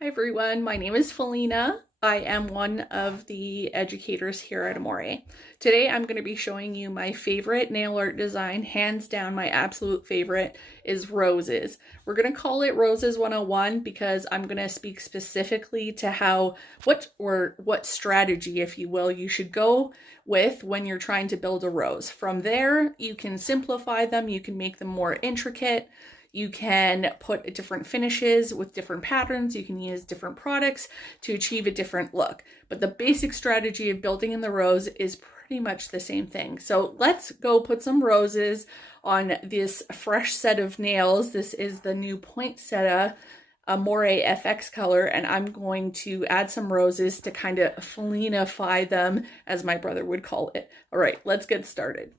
Hi everyone, my name is Felina. I am one of the educators here at Amore. Today I'm going to be showing you my favorite nail art design. Hands down, my absolute favorite is Roses. We're going to call it Roses 101 because I'm going to speak specifically to what strategy, if you will, you should go with when you're trying to build a rose. From there, you can simplify them, you can make them more intricate. You can put different finishes with different patterns. You can use different products to achieve a different look. But the basic strategy of building in the rose is pretty much the same thing. So let's go put some roses on this fresh set of nails. This is the new Poinsettia Amore FX color, and I'm going to add some roses to kind of felinify them, as my brother would call it. All right, let's get started.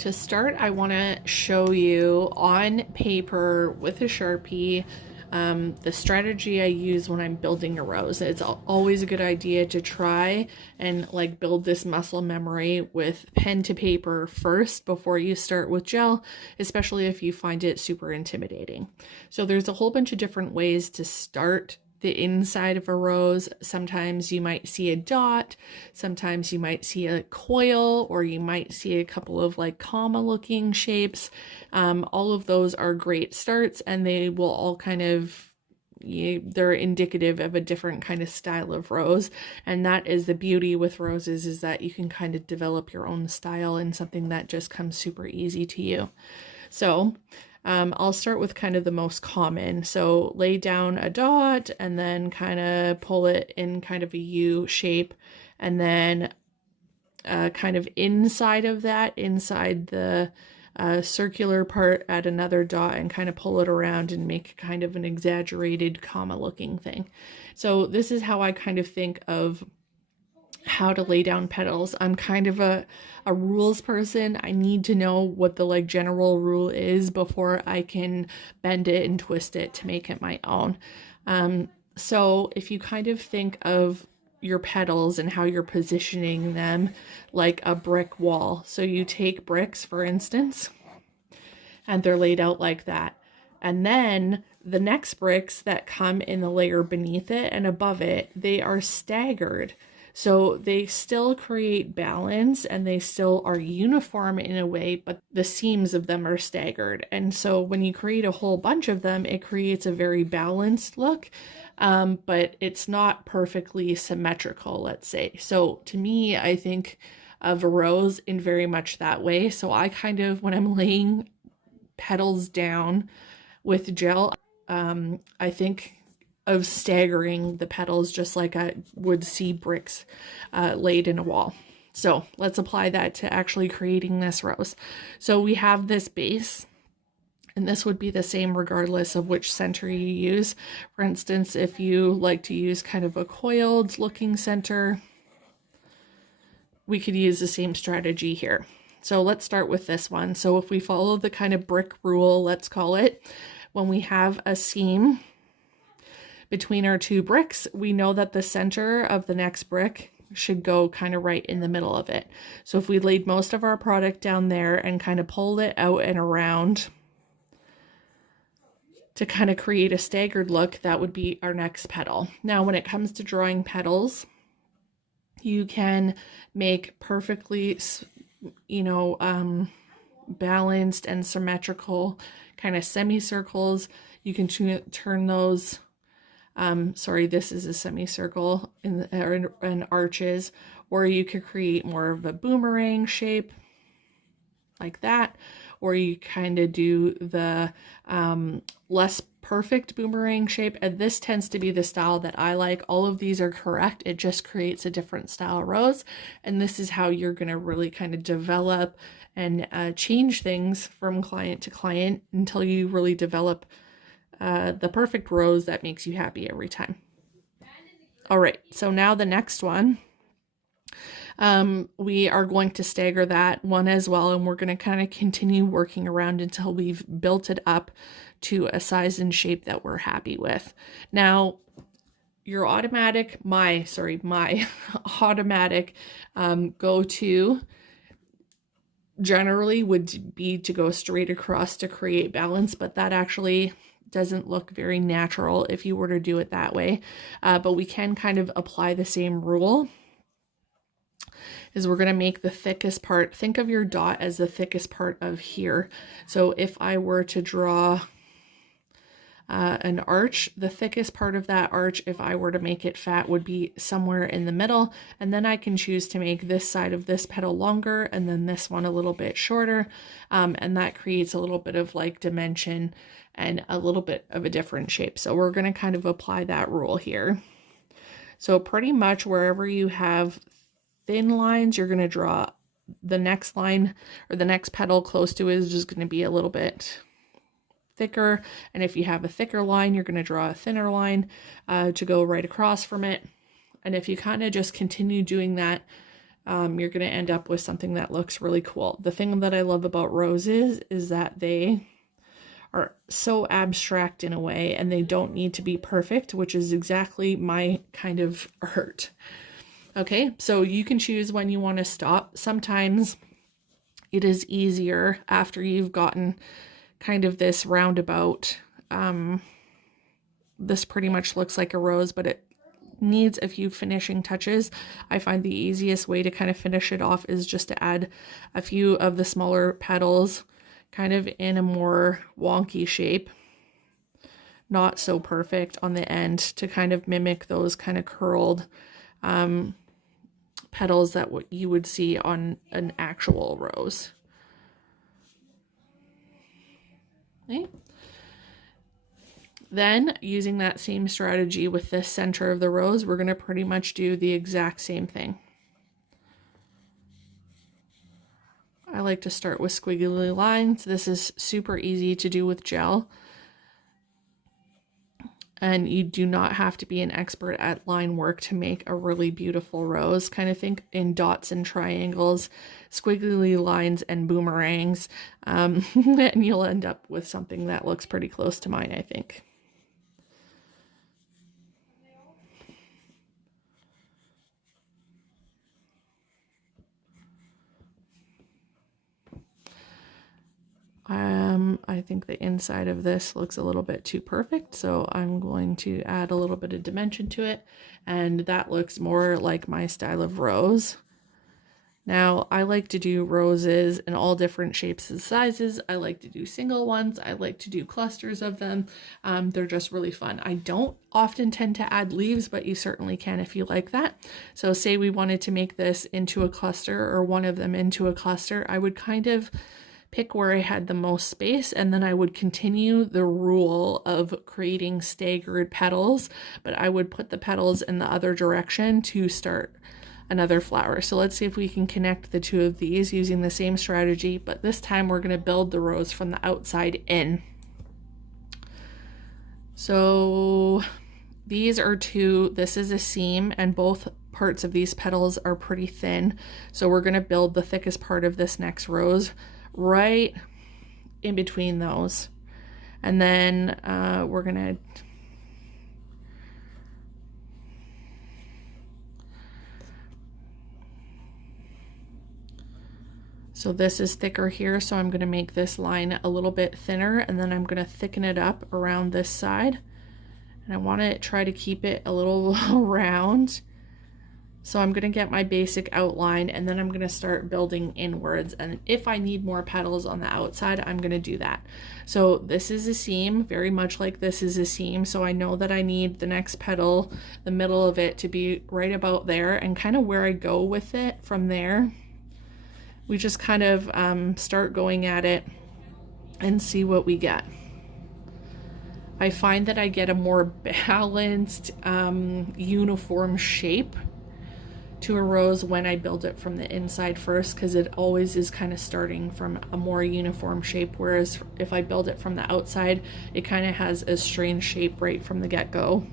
To start, I want to show you on paper with a Sharpie the strategy I use when I'm building a rose. It's always a good idea to try and build this muscle memory with pen to paper first before you start with gel, especially if you find it super intimidating. So there's a whole bunch of different ways to start the inside of a rose. Sometimes you might see a dot, sometimes you might see a coil, or you might see a couple of comma looking shapes. All of those are great starts, and they will all they're indicative of a different kind of style of rose. And that is the beauty with roses, is that you can kind of develop your own style and something that just comes super easy to you. So I'll start with kind of the most common. So lay down a dot and then kind of pull it in kind of a U shape, and then kind of inside of that, inside the circular part, add another dot and kind of pull it around and make kind of an exaggerated comma looking thing. So this is how I kind of think of how to lay down petals. I'm kind of a rules person. I need to know what the general rule is before I can bend it and twist it to make it my own. So if you kind of think of your petals and how you're positioning them like a brick wall. So you take bricks, for instance, and they're laid out like that. And then the next bricks that come in the layer beneath it and above it, they are staggered. So they still create balance and they still are uniform in a way, but the seams of them are staggered. And so when you create a whole bunch of them, it creates a very balanced look, but it's not perfectly symmetrical, let's say. So to me, I think of a rose in very much that way. So I kind of, when I'm laying petals down with gel, I think of staggering the petals just like I would see bricks laid in a wall. So let's apply that to actually creating this rose. So we have this base, and this would be the same regardless of which center you use. For instance, if you like to use kind of a coiled looking center, we could use the same strategy here. So let's start with this one. So if we follow the kind of brick rule, let's call it, when we have a seam between our two bricks, we know that the center of the next brick should go kind of right in the middle of it. So if we laid most of our product down there and kind of pulled it out and around to kind of create a staggered look, that would be our next petal. Now, when it comes to drawing petals, you can make perfectly, balanced and symmetrical kind of semicircles. You can turn those this is a semicircle in arches, or you could create more of a boomerang shape like that, or you kind of do the less perfect boomerang shape, and this tends to be the style that I like. All of these are correct, it just creates a different style rose, and this is how you're going to really kind of develop and change things from client to client until you really develop the perfect rose that makes you happy every time. All right, so now the next one, we are going to stagger that one as well, and we're going to kind of continue working around until we've built it up to a size and shape that we're happy with. Now, your automatic, my automatic go-to generally would be to go straight across to create balance, but that actually doesn't look very natural if you were to do it that way. But we can kind of apply the same rule. Is we're going to make the thickest part, think of your dot as the thickest part of here. So if I were to draw an arch, the thickest part of that arch, if I were to make it fat, would be somewhere in the middle, and then I can choose to make this side of this petal longer and then this one a little bit shorter, and that creates a little bit of like dimension and a little bit of a different shape. So we're going to kind of apply that rule here. So pretty much wherever you have thin lines, you're going to draw the next line, or the next petal close to it is just going to be a little bit thicker, and if you have a thicker line, you're going to draw a thinner line to go right across from it. And if you kind of just continue doing that, you're going to end up with something that looks really cool. The thing that I love about roses is that they are so abstract in a way, and they don't need to be perfect, which is exactly my kind of art. Okay, so you can choose when you want to stop. Sometimes it is easier after you've gotten kind of this roundabout. This pretty much looks like a rose, but it needs a few finishing touches. I find the easiest way to kind of finish it off is just to add a few of the smaller petals kind of in a more wonky shape, not so perfect on the end, to kind of mimic those kind of curled petals that you would see on an actual rose. Okay. Then, using that same strategy with the center of the rose, we're going to pretty much do the exact same thing. I like to start with squiggly lines. This is super easy to do with gel. And you do not have to be an expert at line work to make a really beautiful rose. Kind of think in dots and triangles, squiggly lines and boomerangs, and you'll end up with something that looks pretty close to mine, I think. I think the inside of this looks a little bit too perfect, so I'm going to add a little bit of dimension to it, and that looks more like my style of rose. Now, I like to do roses in all different shapes and sizes. I like to do single ones. I like to do clusters of them. They're just really fun. I don't often tend to add leaves, but you certainly can if you like that. So say we wanted to make this into a cluster, or one of them into a cluster, I would kind of pick where I had the most space, and then I would continue the rule of creating staggered petals, but I would put the petals in the other direction to start another flower. So let's see if we can connect the two of these using the same strategy, but this time we're going to build the rose from the outside in. So these are two, this is a seam, and both parts of these petals are pretty thin. So we're going to build the thickest part of this next rose right in between those. And then we're going to so this is thicker here, so I'm going to make this line a little bit thinner, and then I'm going to thicken it up around this side. And I want to try to keep it a little round. So I'm going to get my basic outline, and then I'm going to start building inwards. And if I need more petals on the outside, I'm going to do that. So this is a seam, very much like this is a seam. So I know that I need the next petal, the middle of it, to be right about there, and kind of where I go with it from there. We just kind of start going at it and see what we get. I find that I get a more balanced, uniform shape to a rose when I build it from the inside first, because it always is kind of starting from a more uniform shape, whereas if I build it from the outside, it kind of has a strange shape right from the get-go.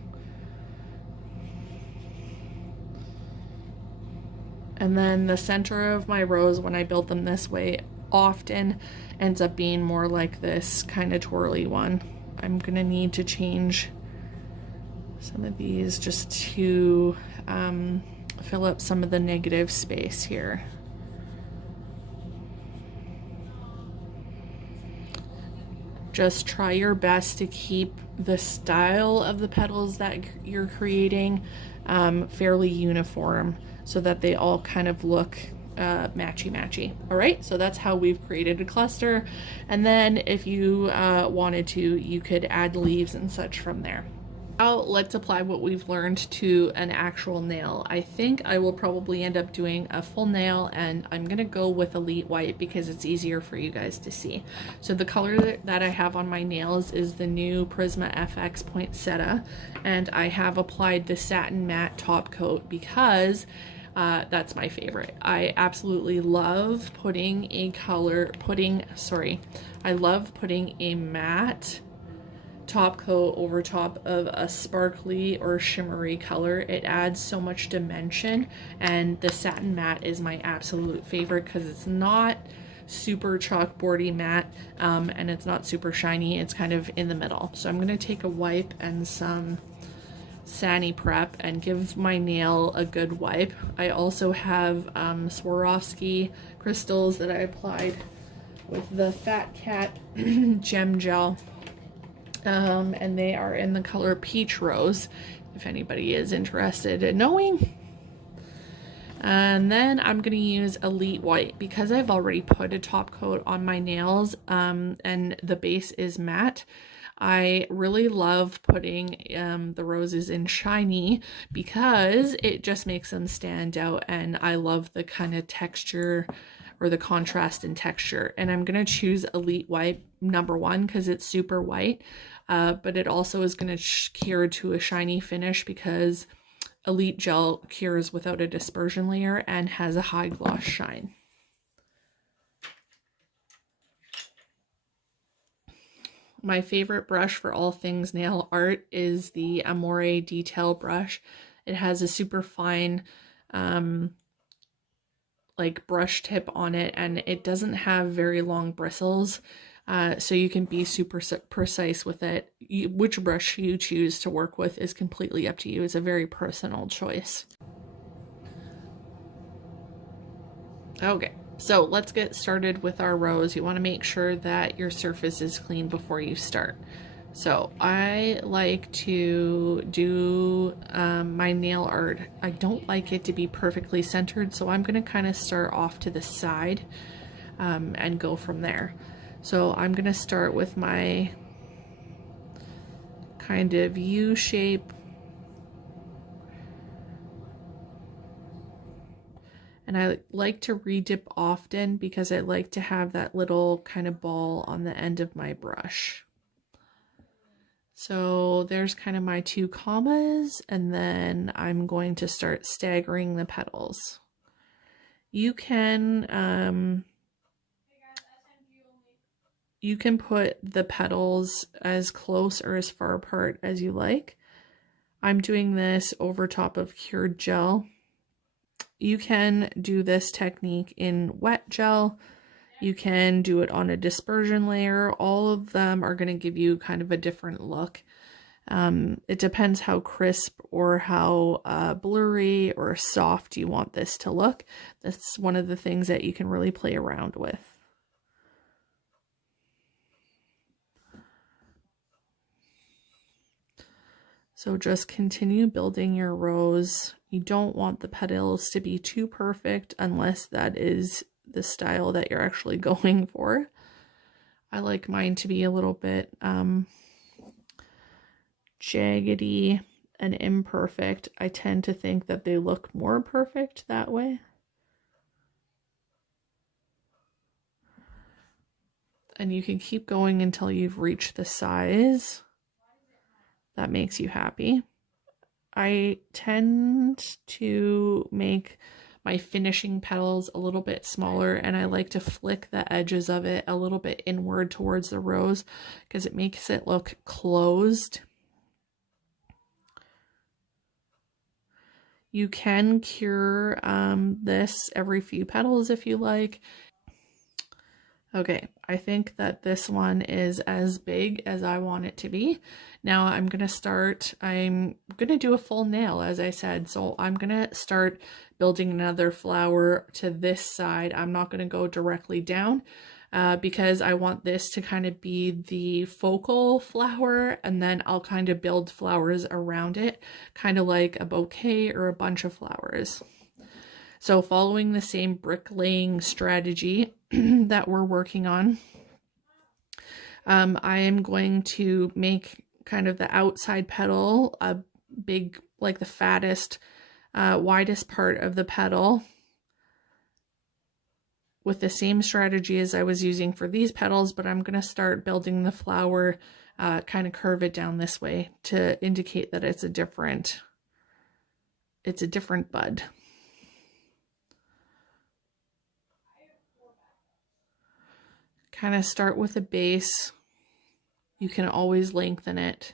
And then the center of my rose, when I build them this way, often ends up being more like this kind of twirly one. I'm gonna need to change some of these just to fill up some of the negative space here. Just try your best to keep the style of the petals that you're creating fairly uniform so that they all kind of look matchy-matchy. All right, so that's how we've created a cluster. And then if you wanted to, you could add leaves and such from there. Now let's apply what we've learned to an actual nail. I think I will probably end up doing a full nail, and I'm gonna go with Elite White because it's easier for you guys to see. So the color that I have on my nails is the new Prisma FX Poinsettia, and I have applied the satin matte top coat because that's my favorite. I absolutely love putting I love putting a matte top coat over top of a sparkly or shimmery color. It adds so much dimension, and the satin matte is my absolute favorite because it's not super chalkboardy matte and it's not super shiny. It's kind of in the middle. So I'm going to take a wipe and some Sani Prep and give my nail a good wipe. I also have Swarovski crystals that I applied with the Fat Cat gem gel. And they are in the color Peach Rose, if anybody is interested in knowing. And then I'm going to use Elite White because I've already put a top coat on my nails and the base is matte. I really love putting the roses in shiny because it just makes them stand out, and I love the kind of texture or the contrast in texture. And I'm going to choose Elite White #1 because it's super white, but it also is going to cure to a shiny finish because Elite Gel cures without a dispersion layer and has a high gloss shine. My favorite brush for all things nail art is the Amore Detail brush. It has a super fine like brush tip on it, and it doesn't have very long bristles, so you can be super precise with it. Which brush you choose to work with is completely up to you. It's a very personal choice. Okay, so let's get started with our rose. You want to make sure that your surface is clean before you start. So I like to do my nail art. I don't like it to be perfectly centered, so I'm going to kind of start off to the side and go from there. So I'm going to start with my kind of U shape. And I like to redip often because I like to have that little kind of ball on the end of my brush. So there's kind of my 2 commas, and then I'm going to start staggering the petals. You can put the petals as close or as far apart as you like. I'm doing this over top of cured gel. You can do this technique in wet gel. You can do it on a dispersion layer. All of them are going to give you kind of a different look. It depends how crisp or how blurry or soft you want this to look. That's one of the things that you can really play around with. So just continue building your rose. You don't want the petals to be too perfect unless that is the style that you're actually going for. I like mine to be a little bit jaggedy and imperfect. I tend to think that they look more perfect that way. And you can keep going until you've reached the size that makes you happy. I tend to make my finishing petals a little bit smaller, and I like to flick the edges of it a little bit inward towards the rose because it makes it look closed. You can cure this every few petals if you like. Okay, I think that this one is as big as I want it to be. Now I'm going to do a full nail, as I said. So I'm going to start building another flower to this side. I'm not going to go directly down. because I want this to kind of be the focal flower, and then I'll kind of build flowers around it, kind of like a bouquet or a bunch of flowers. So following the same bricklaying strategy that we're working on, I am going to make kind of the outside petal a big, like the fattest, widest part of the petal, with the same strategy as I was using for these petals, but I'm going to start building the flower, kind of curve it down this way to indicate that it's a different bud. Kind of start with a base. You can always lengthen it.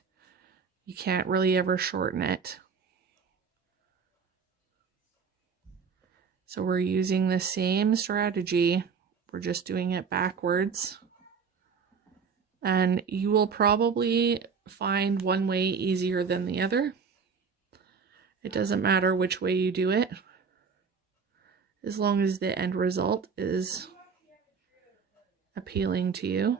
You can't really ever shorten it. So we're using the same strategy. We're just doing it backwards. And you will probably find one way easier than the other. It doesn't matter which way you do it, as long as the end result is appealing to you.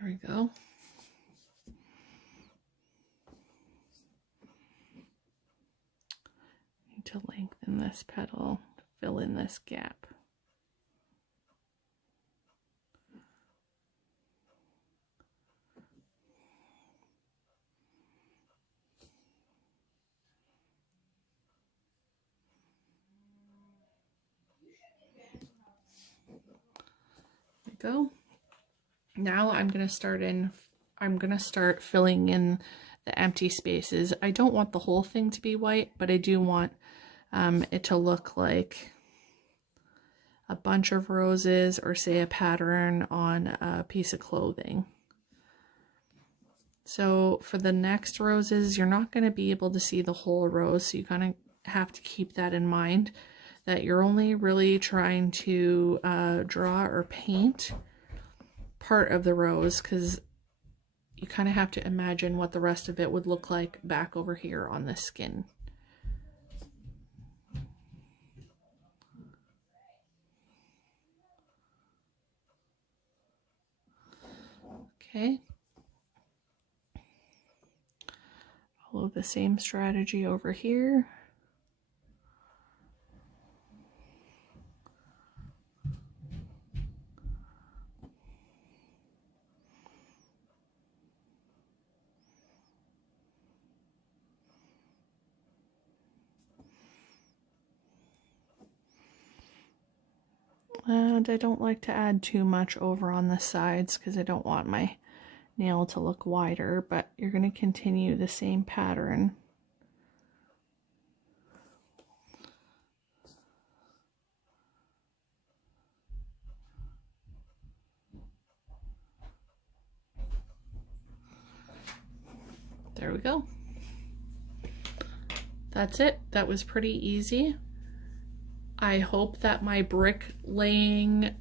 There we go. Need to lengthen this petal, fill in this gap. There we go. Now I'm going to start filling in the empty spaces. I don't want the whole thing to be white, but I do want it to look like a bunch of roses, or say a pattern on a piece of clothing. So for the next roses, you're not going to be able to see the whole rose, so you're going to have to keep that in mind, that you're only really trying to draw or paint part of the rose, because you kind of have to imagine what the rest of it would look like back over here on the skin. Okay. Follow the same strategy over here. And I don't like to add too much over on the sides because I don't want my nail to look wider, but you're going to continue the same pattern. There we go. That's it. That was pretty easy. I hope that my brick laying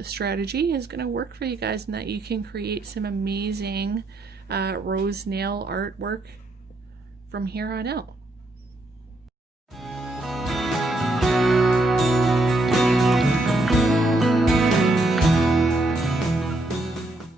strategy is going to work for you guys, and that you can create some amazing rose nail artwork from here on out.